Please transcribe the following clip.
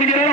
নিজেরাই